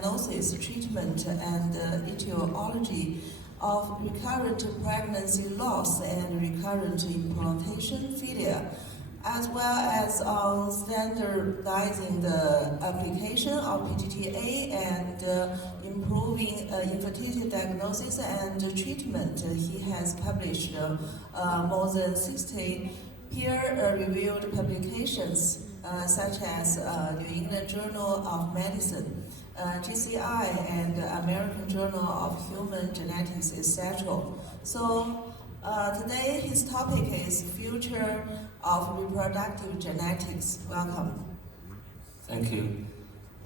diagnosis, treatment, and etiology of recurrent pregnancy loss and recurrent implantation failure, as well as on standardizing the application of PGT-A and improving infertility diagnosis and treatment. He has published more than 60 peer-reviewed publications, such as New England Journal of Medicine, JCI, and American Journal of Human Genetics, etc. So today his topic is Future of Reproductive Genetics. Welcome. Thank you.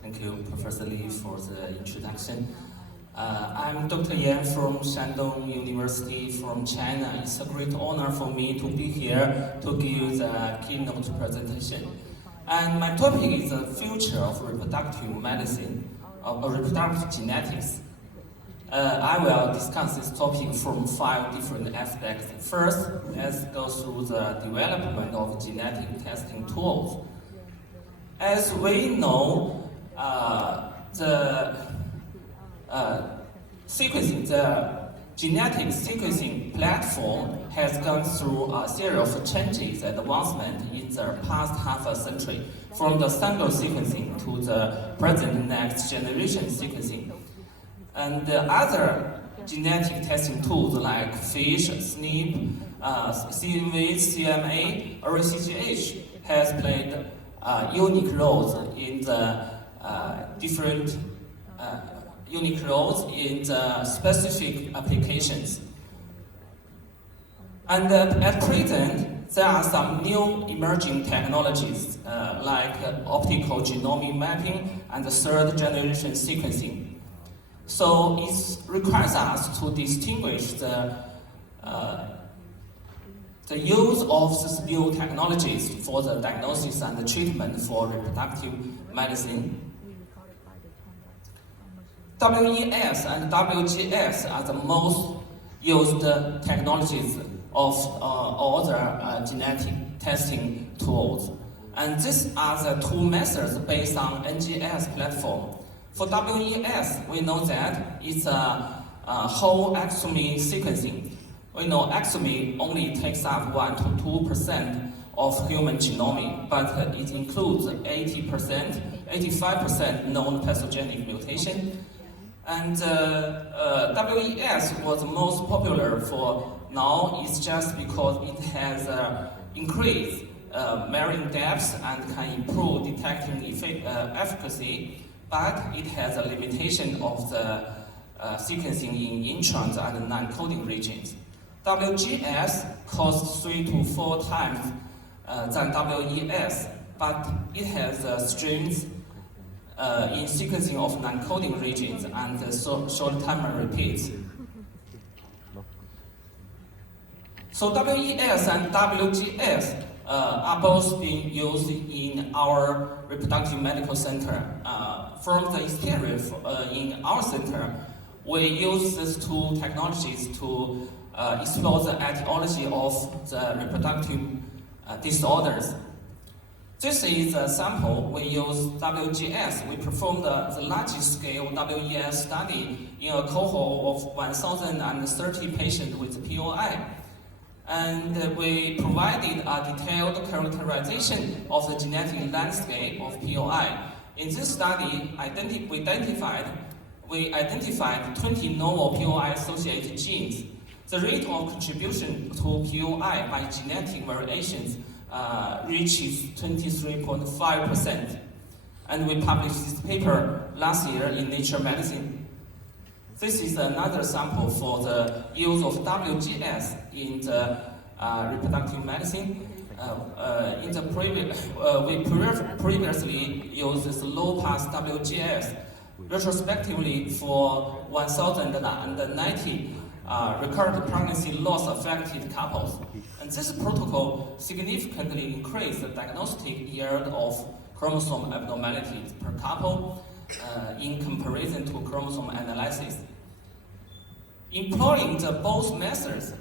Thank you, Professor Li, for the introduction. I'm Dr. Yan from Shandong University from China. It's a great honor for me to be here to give the keynote presentation. And my topic is the future of reproductive medicine, or reproductive genetics. I will discuss this topic from 5 different aspects. First, let's go through the development of genetic testing tools. As we know, the genetic sequencing platform has gone through a series of changes and advancements in the past half a century, from the single sequencing to the present next generation sequencing. And other genetic testing tools like FISH, SNP, CMV, CMA, or CGH has played unique roles in the specific applications. And at present, there are some new emerging technologies like optical genomic mapping and the third generation sequencing. So it requires us to distinguish the use of these new technologies for the diagnosis and the treatment for reproductive medicine. WES and WGS are the most used technologies of all the genetic testing tools. And these are the two methods based on NGS platform. For WES, we know that it's a whole exome sequencing. We know exome only takes up 1 to 2% of human genome, but it includes 80%, 85% known pathogenic mutation. And WES was most popular for now. It's just because it has increased marrying depth and can improve detecting efficacy, but it has a limitation of the sequencing in introns and non-coding regions. WGS costs 3 to 4 times than WES, but it has strengths in sequencing of non-coding regions and short timer repeats. So WES and WGS are both being used in our reproductive medical center. From the experience in our center, we use these two technologies to explore the etiology of the reproductive disorders. This is a sample. We use WGS. We performed the largest scale WES study in a cohort of 1,030 patients with POI. And we provided a detailed characterization of the genetic landscape of POI. In this study, we identified 20 novel POI-associated genes. The rate of contribution to POI by genetic variations reaches 23.5%. And we published this paper last year in Nature Medicine. This is another sample for the use of WGS in the reproductive medicine. We previously used this low-pass WGS retrospectively for 1,090 recurrent pregnancy loss-affected couples. And this protocol significantly increased the diagnostic yield of chromosome abnormalities per couple in comparison to chromosome analysis. Employing both methods,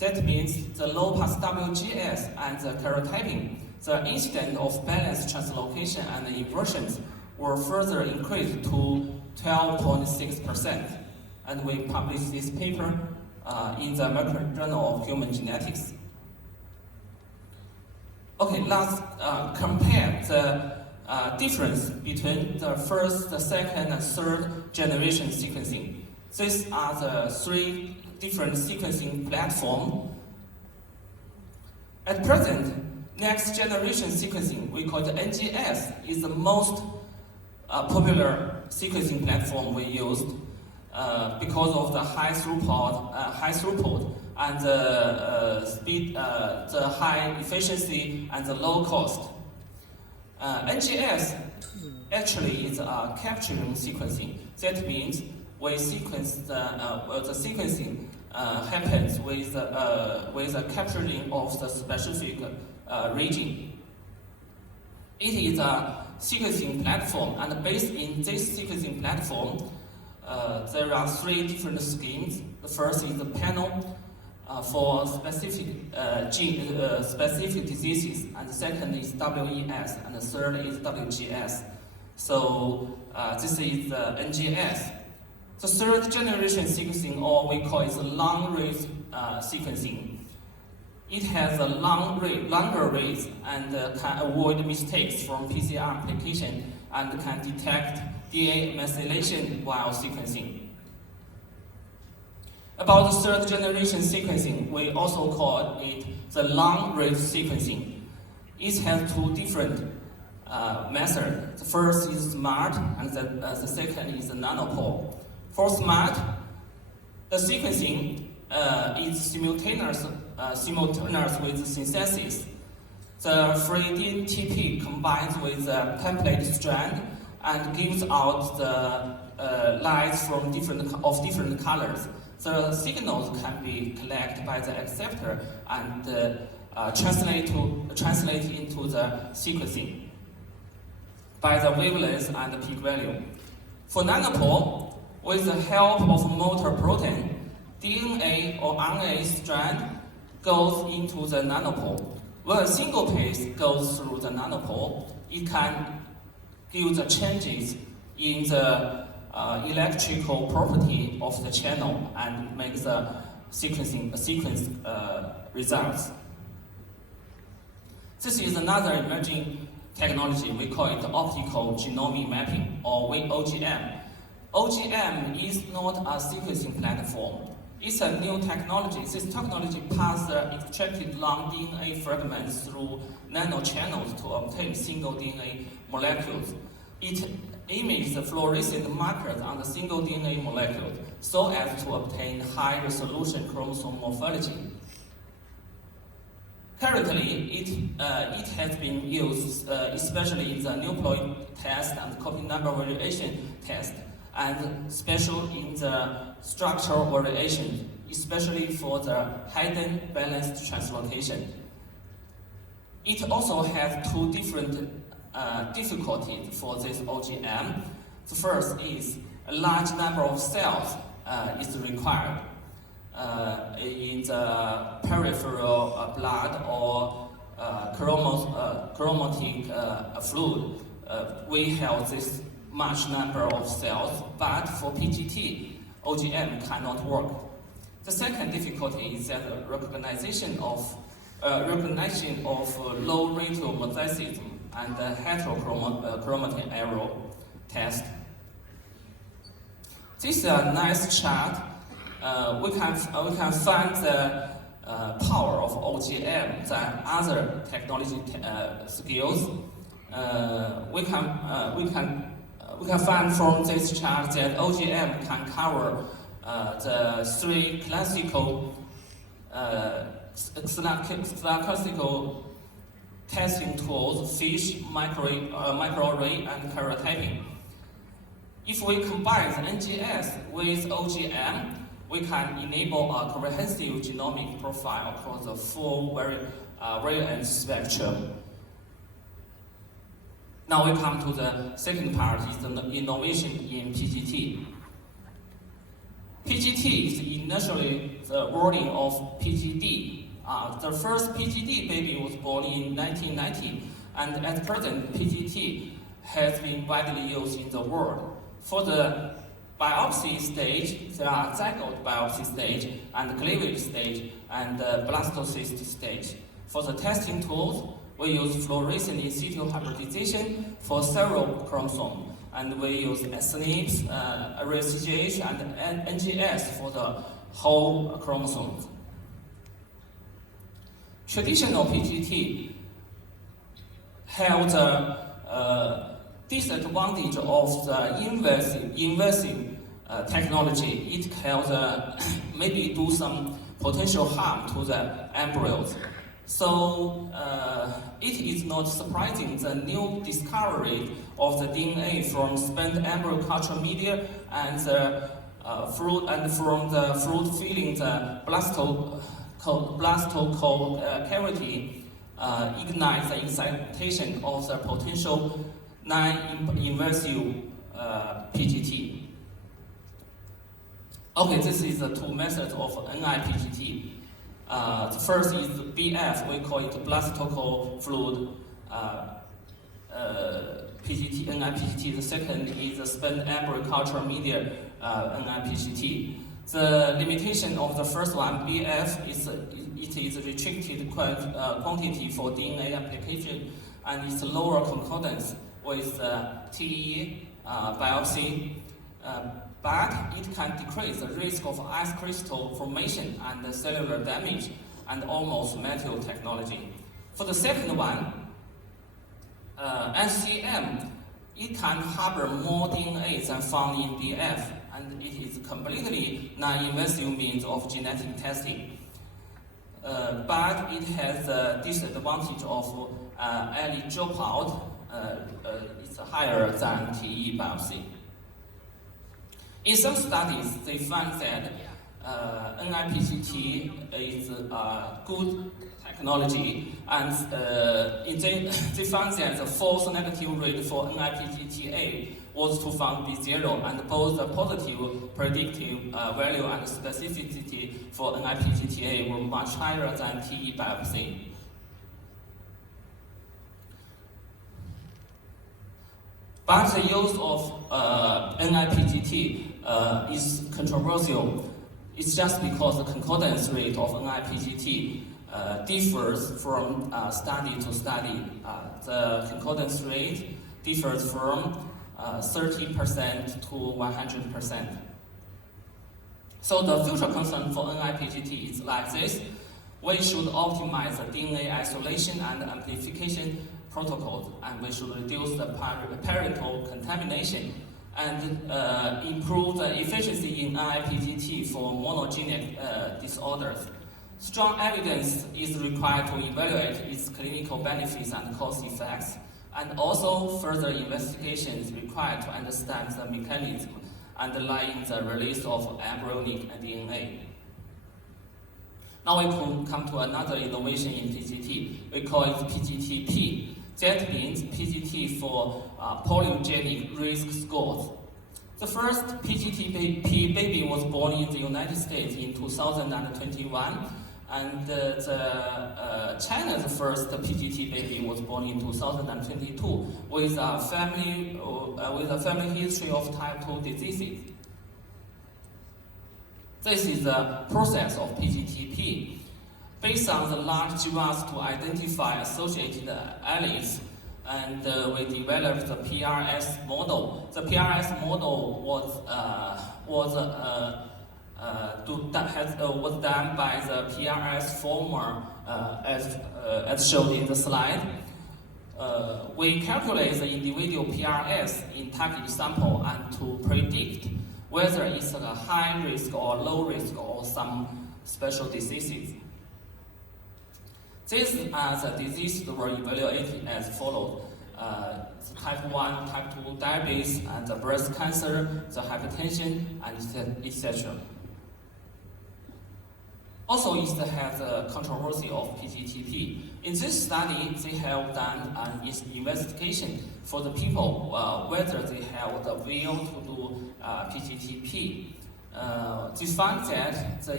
that means the low-pass WGS and the karyotyping, the incidence of balanced translocation and inversions were further increased to 12.6%. And we published this paper in the American Journal of Human Genetics. Okay, let's compare the difference between the first, the second, and third generation sequencing. These are the three different sequencing platforms. At present, next generation sequencing, we call it NGS, is the most popular sequencing platform we used because of the high throughput and the speed, the high efficiency and the low cost. NGS actually is a capturing sequencing. That means we sequence the sequencing happens with the capturing of the specific region. It is a sequencing platform, and based in this sequencing platform, there are three different schemes. The first is the panel for specific specific diseases, and the second is WES, and the third is WGS. So this is the NGS. The third generation sequencing, or we call it long-read sequencing. It has a longer reads and can avoid mistakes from PCR application and can detect DNA methylation while sequencing. About the third generation sequencing, we also call it the long-read sequencing. It has two different methods. The first is SMART, and the second is the nanopore. For SMART, the sequencing is simultaneous with synthesis. The free TP combines with the template strand and gives out the lights from different colors. The signals can be collected by the acceptor and translate into the sequencing by the wavelength and the peak value. For nanopore, with the help of motor protein, DNA or RNA strand goes into the nanopore. When a single piece goes through the nanopore, it can give the changes in the electrical property of the channel and make the sequence results. This is another emerging technology. We call it optical genomic mapping, or OGM. OGM is not a sequencing platform. It's a new technology. This technology passes the extracted long DNA fragments through nanochannels to obtain single DNA molecules. It images the fluorescent markers on the single DNA molecule so as to obtain high-resolution chromosome morphology. Currently, it has been used especially in the nucleoid test and copy number variation test, and special in the structural variation, especially for the hidden balanced translocation. It also has two different difficulties for this OGM. The first is a large number of cells is required in the peripheral blood or chromatic fluid. We have this much number of cells, but for PGT, OGM cannot work. The second difficulty is that the recognition of low ratio mosaicism and the heterochromatin error test. This is a nice chart. We can find the power of OGM than other technology skills. We can find from this chart that OGM can cover the three classical statistical testing tools: FISH, microarray, and karyotyping. If we combine the NGS with OGM, we can enable a comprehensive genomic profile across the full variant spectrum. Now we come to the second part, is the innovation in PGT. PGT is initially the wording of PGD. The first PGD baby was born in 1990, and at present PGT has been widely used in the world. For the biopsy stage, there are zygote biopsy stage, and cleavage stage, and blastocyst stage. For the testing tools, we use fluorescent in situ hybridization for several chromosomes, and we use SNPs, array CGH, and NGS for the whole chromosomes. Traditional PGT have the disadvantage of the invasive technology. It can maybe do some potential harm to the embryos. So it is not surprising the new discovery of the DNA from spent embryo culture media and the fruit, and from the fruit filling the blastocoel cavity ignites the excitation of the potential non-invasive PGT. Okay, this is the two methods of NIPGT. The first is BF, we call it blastocoel fluid PGT, NIPGT. The second is the spent embryo culture media NIPGT. The limitation of the first one, BF, is it is restricted quantity for DNA application, and it's lower concordance with TE biopsy, but it can decrease the risk of ice crystal formation and cellular damage and almost metal technology. For the second one, SCM, it can harbor more DNA than found in BF, and it is completely non-invasive means of genetic testing. But it has the disadvantage of early dropout. It's higher than TE biopsy. In some studies, they found that NIPGT is a good technology, and they found that the false negative rate for NIPGTA was to found to be 0, and both the positive predictive value and specificity for NIPGTA were much higher than TE biopsy. But the use of NIPGT is controversial. It's just because the concordance rate of NIPGT differs from study to study. The concordance rate differs from 30% to 100%. So the future concern for NIPGT is like this. We should optimize the DNA isolation and amplification protocols, and we should reduce the parental contamination and improve the efficiency in NIPGT for monogenic disorders. Strong evidence is required to evaluate its clinical benefits and cost effects, and also further investigation is required to understand the mechanism underlying the release of embryonic DNA. Now we can come to another innovation in PGT. We call it PGTP. That means PGT for polygenic risk scores. The first PGTP baby was born in the United States in 2021, and China's first PGT baby was born in 2022 with a family history of type 2 diseases. This is the process of PGTP. Based on the large GWAS to identify associated alleles, and we developed the PRS model. The PRS model was done by the PRS former, as shown in the slide. We calculate the individual PRS in target sample and to predict whether it's a high risk or low risk or some special diseases. These are the diseases were evaluated as follows: the type 1, type 2 diabetes, and the breast cancer, the hypertension, and etc. Also, it has the controversy of PGTP. In this study, they have done an investigation for the people whether they have the will to do PGTP. They found that the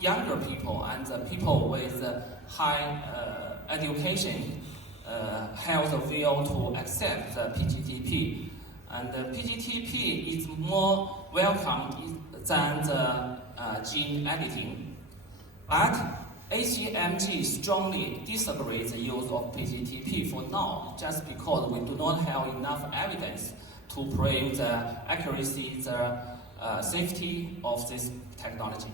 younger people and the people with high education has the will to accept the PGTP. And the PGTP is more welcome than the gene editing. But ACMG strongly disagrees the use of PGTP for now, just because we do not have enough evidence to prove the accuracy, the safety of this technology.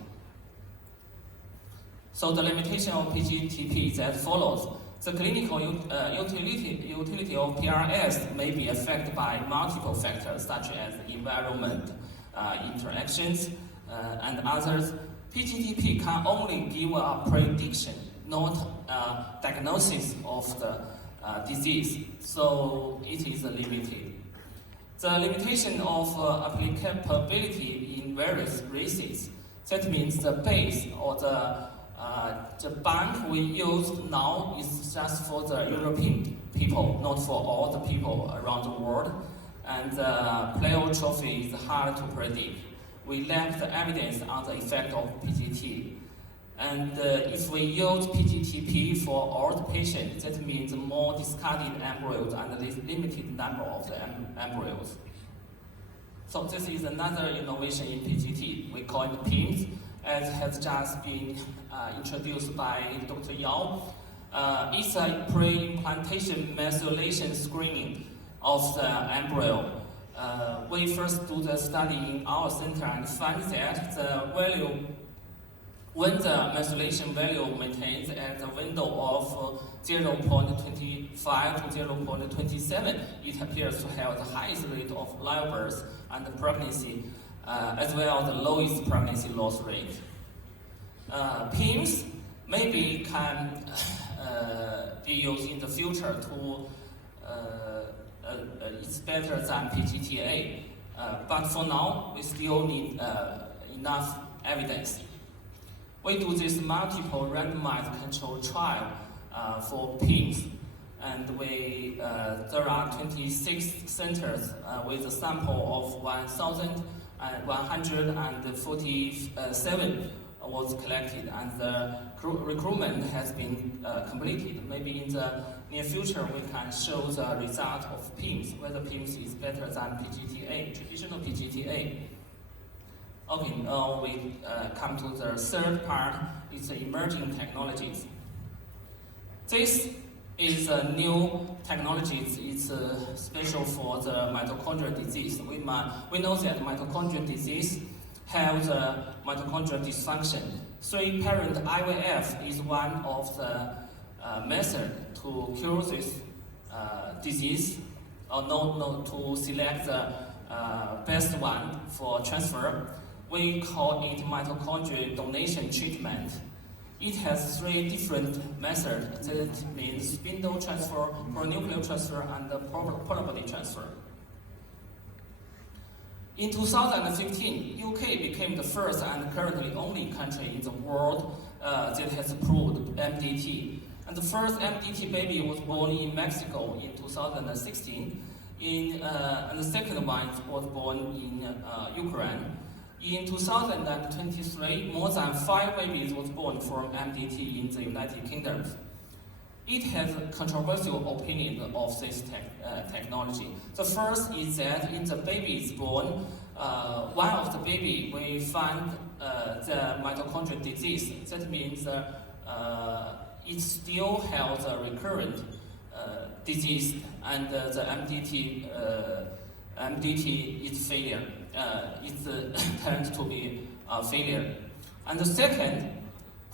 So the limitation of PGTP is as follows. The clinical utility of PRS may be affected by multiple factors such as environment, interactions, and others. PGTP can only give a prediction, not a diagnosis of the disease, so it is limited. The limitation of applicability in various races, that means the base or the bank we use now is just for the European people, not for all the people around the world. And the pleiotrophy is hard to predict. We lack the evidence on the effect of PGT. And if we use PGTP for all the patients, that means more discarded embryos and a limited number of the embryos. So this is another innovation in PGT. We call it PIMS, as has just been introduced by Dr. Yao. It's a pre-implantation methylation screening of the embryo. We first do the study in our center and find that the value, when the methylation value maintains at the window of 0.25 to 0.27, it appears to have the highest rate of live birth and pregnancy, as well as the lowest pregnancy loss rate. PIMS maybe can be used in the future to it's better than PGTA, but for now we still need enough evidence. We do this multiple randomized control trial for PIMS, and there are 26 centers with a sample of 1,147 was collected, and the recruitment has been completed. Maybe in the near future we can show the result of PIMS, whether PIMS is better than PGTA, traditional PGTA. Okay, now we come to the third part, it's the emerging technologies. This is a new technology, it's special for the mitochondrial disease. We know that mitochondrial disease have the mitochondrial dysfunction. Three-parent IVF is one of the methods to cure this disease, or to select the best one for transfer. We call it mitochondrial donation treatment. It has three different methods. That means spindle transfer, pronuclear transfer, and polar body transfer. In 2015, UK became the first and currently only country in the world that has approved MDT. And the first MDT baby was born in Mexico in 2016, and the second one was born in Ukraine. In 2023, more than 5 babies was born from MDT in the United Kingdom. It has a controversial opinion of this technology. The first is that in the babies born, one of the baby we find the mitochondrial disease. That means it still has a recurrent disease, and the MDT is failure. It tends to be a failure. And the second,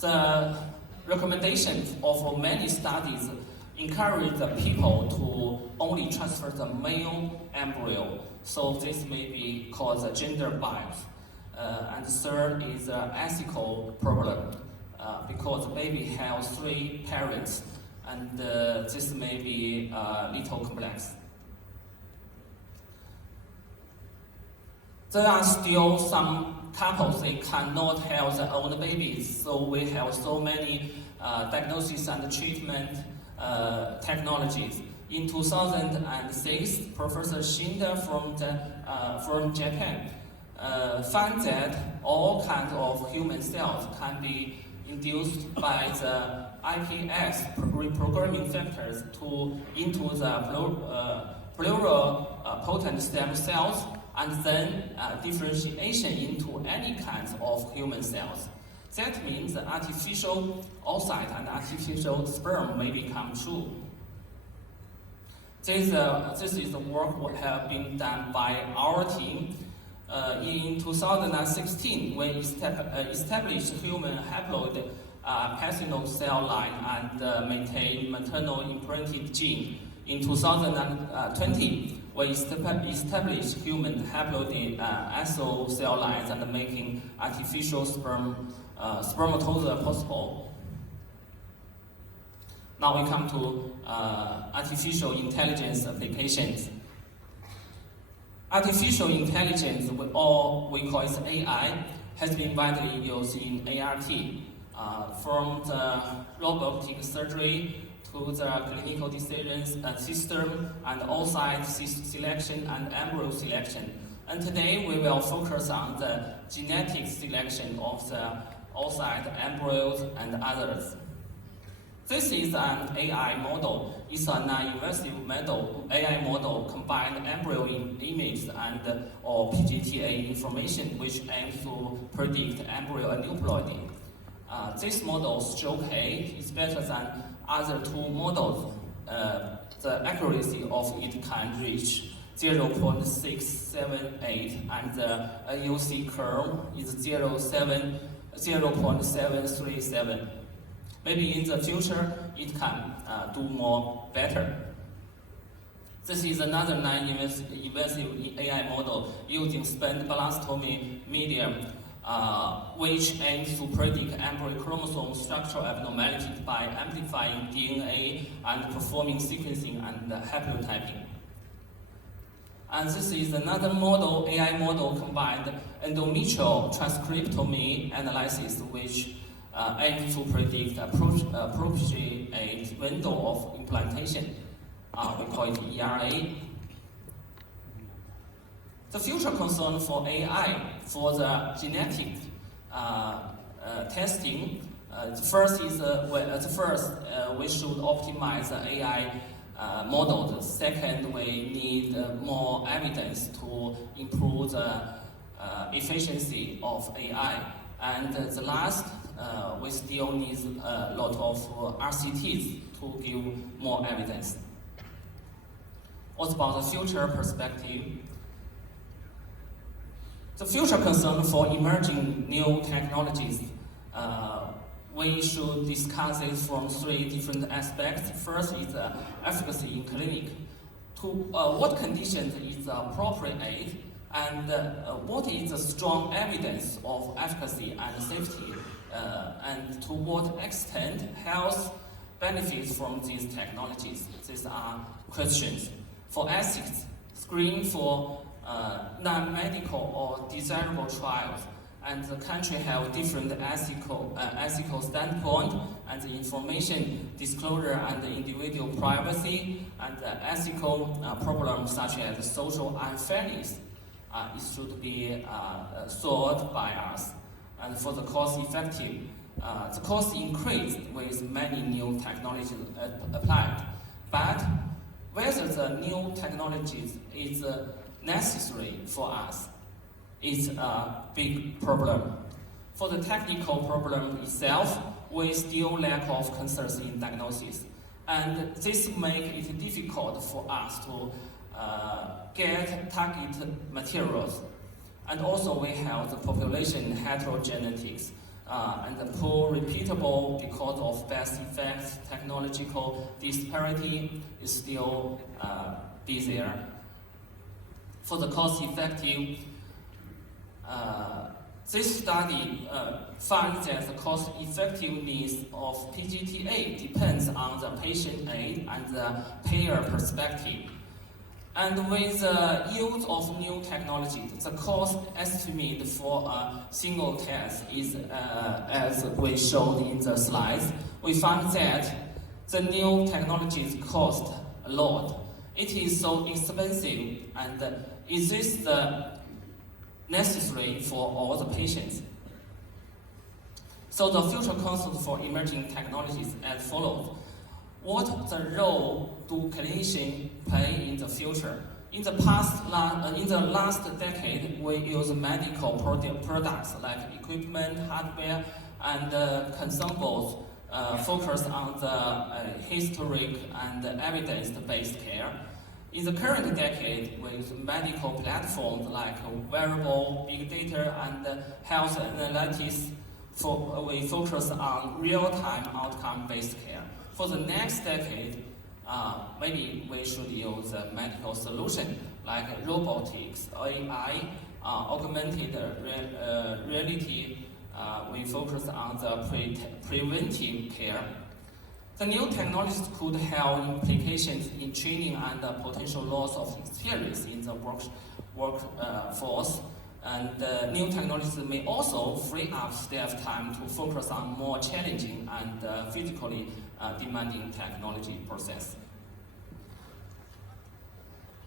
the recommendations of many studies encourage the people to only transfer the male embryo. So this may be called a gender bias. And the third is an ethical problem, because the baby has 3 parents, and this may be a little complex. There are still some couples, they cannot have their own babies, so we have so many diagnosis and treatment technologies. In 2006, Professor Shinda from Japan found that all kinds of human cells can be induced by the IPS reprogramming factors into the pluripotent stem cells, and then differentiation into any kinds of human cells. That means the artificial oocyte and artificial sperm may become true. This is the work that have been done by our team. In 2016, we established human haploid pathogenic cell line and maintain maternal imprinted gene. In 2020, we established human haploid SO cell lines and making artificial spermatozoa possible. Now we come to artificial intelligence applications. Artificial intelligence, we call it AI, has been widely used in ART, from the robotic surgery to the clinical decisions system and oocyte selection and embryo selection. And today we will focus on the genetic selection of the oocyte, embryos, and others. This is an AI model. It's a non-invasive AI model combined embryo image and or PGTA information, which aims to predict embryo aneuploidy. This model showcase is better than other two models. The accuracy of it can reach 0.678, and the AUC curve is 0.737. Maybe in the future, it can do more better. This is another non-invasive AI model using spent blastomy medium, which aims to predict embryo chromosome structural abnormalities by amplifying DNA and performing sequencing and haplotyping. And this is another model, AI model combined endometrial transcriptomy analysis, which aims to predict appropriate window of implantation. We call it ERA. The future concern for AI for the genetic testing. First, we should optimize the AI model. Second, we need more evidence to improve the efficiency of AI. And the last, we still need a lot of RCTs to give more evidence. What about the future perspective? The future concern for emerging new technologies. We should discuss it from three different aspects. First is efficacy in clinic. To what conditions is appropriate, and what is the strong evidence of efficacy and safety, and to what extent health benefits from these technologies? These are questions. For ethics, screen for non-medical or desirable trials, and the country have different ethical standpoint, and the information disclosure and the individual privacy, and the ethical problems such as social unfairness. It should be solved by us. And for the cost-effective, the cost increased with many new technologies applied. But whether the new technologies is necessary for us is a big problem. For the technical problem itself, we still lack of consistency in diagnosis. And this makes it difficult for us to get targeted materials. And also we have the population heterogenetics and the poor repeatable because of best effects, technological disparity is still be there. For the cost effective, this study finds that the cost effectiveness of PGTA depends on the patient age and the payer perspective. And with the use of new technology, the cost estimate for a single test is, as we showed in the slides, we found that the new technologies cost a lot. It is so expensive, and is this necessary for all the patients? So the future concept for emerging technologies as follows. What the role do clinicians play in the future? In the last decade, we use medical products like equipment, hardware, and consumables focused on the historic and evidence-based care. In the current decade, with medical platforms like wearable, big data, and health analytics, we focus on real-time outcome-based care. For the next decade, maybe we should use a medical solution like robotics, AI, augmented reality. We focus on the preventive care. The new technologies could have implications in training and potential loss of experience in the workforce. And new technologies may also free up staff time to focus on more challenging and physically demanding technology process.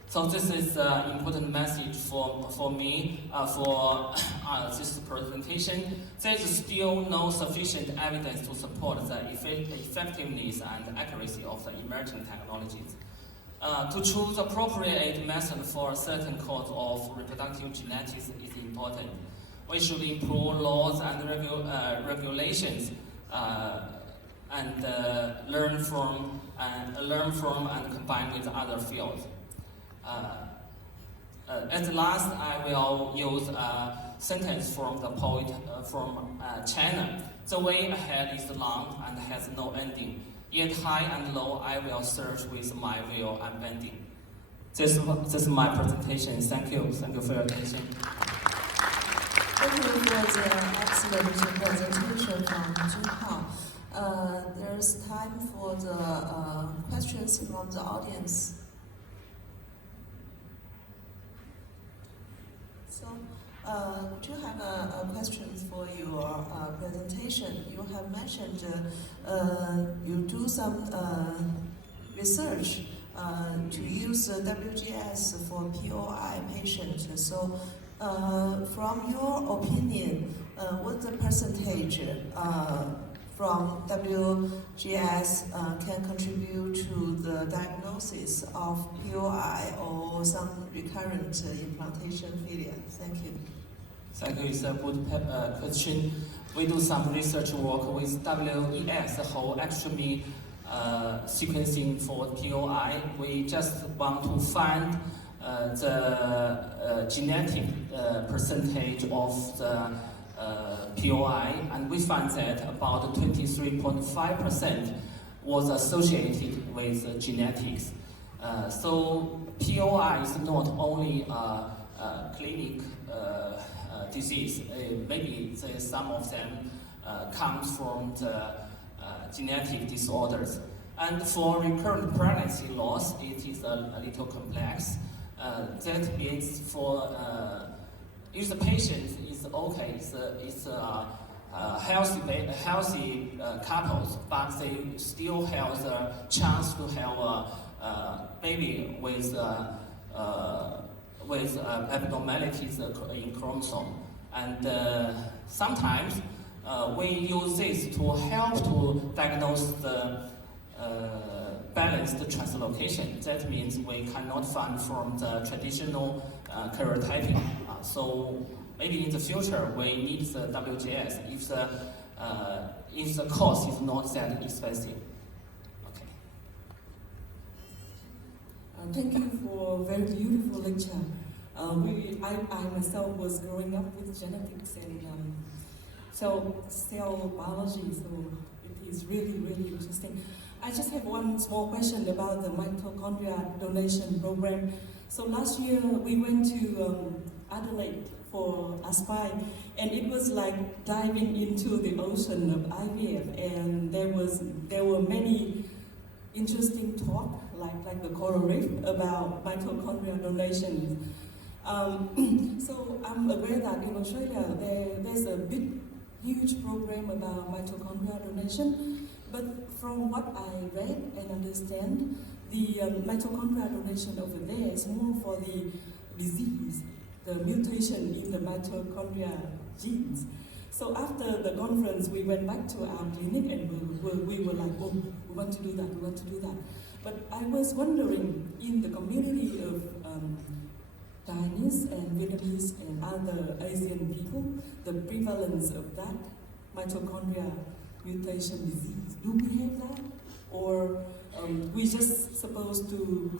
So this is an important message for me for this presentation. There is still no sufficient evidence to support the effectiveness and accuracy of the emerging technologies. To choose appropriate method for a certain cause of reproductive genetics is important. We should improve laws and regulations and learn from and combine with other fields. At last, I will use a sentence from the poet from China. The way ahead is long and has no ending. Yet high and low, I will search with my will unbending. This is my presentation. Thank you. Thank you for your attention. Thank you for the excellent presentation from Junhao. There's time for the questions from the audience. So, could you have a questions for your presentation? You have mentioned you do some research to use WGS for POI patients. So, from your opinion, what the percentage from WGS can contribute to the diagnosis of POI or some recurrent implantation failure? Thank you. Thank you. It's a good question. We do some research work with WES, whole exome sequencing for POI. We just want to find the genetic percentage of the POI, and we find that about 23.5% was associated with genetics. So POI is not only a clinic disease. Maybe some of them comes from the genetic disorders. And for recurrent pregnancy loss, it is a little complex. That means for if the patient is okay, it's healthy couples, but they still have the chance to have a baby with abnormalities in chromosome. And sometimes we use this to help to diagnose the balanced translocation. That means we cannot find from the traditional karyotyping. So maybe in the future we need the WGS if the cost is not that expensive. Okay. Thank you for a very beautiful lecture. I myself was growing up with genetics and cell biology, so it is really, really interesting. I just have one small question about the mitochondria donation program. So last year we went to Adelaide for Aspire, and it was like diving into the ocean of IVF, and there were many interesting talk, like the coral reef, about mitochondria donations. So I'm aware that in Australia there's a huge program about mitochondria donation, but from what I read and understand, the mitochondria donation over there is more for the disease, the mutation in the mitochondria genes. So after the conference, we went back to our clinic and we were like, oh, we want to do that, we want to do that. But I was wondering, in the community of Chinese and Vietnamese and other Asian people, the prevalence of that mitochondria mutation disease, do we have that? Or we just supposed to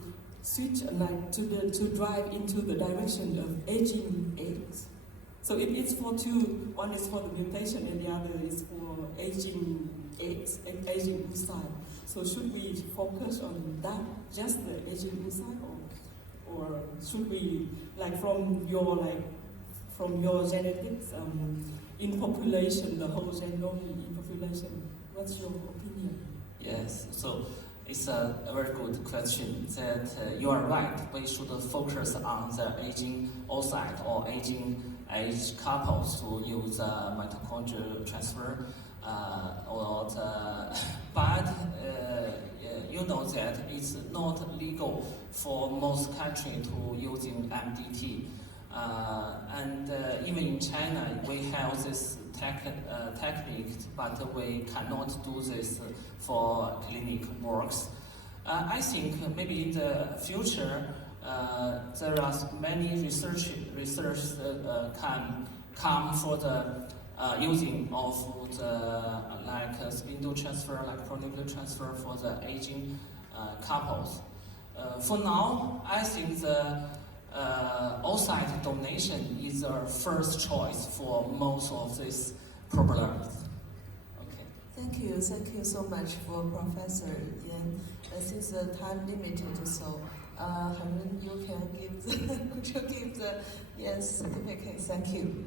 switch like to drive into the direction of aging eggs? So it's for two, one is for the mutation and the other is for aging eggs, aging oocyte. So should we focus on that, just the aging oocyte, or should we, like from your genetics, in population, the whole genome in population, what's your opinion? Yes, so it's a very good question. That you are right. We should focus on the aging oocyte or aging age couples who use mitochondrial transfer. But you know that it's not legal for most countries to using MDT. And even in China, we have this technique, but we cannot do this for clinic works. I think maybe in the future there are many research can come for the using of the like spindle transfer, like pronuclear transfer for the aging couples. For now, I think the oocyte donation is our first choice for most of these problems. Okay. Thank you so much for Professor Yan. Since the time limited, so Helen, you can give could you give the yes certificate? Thank you.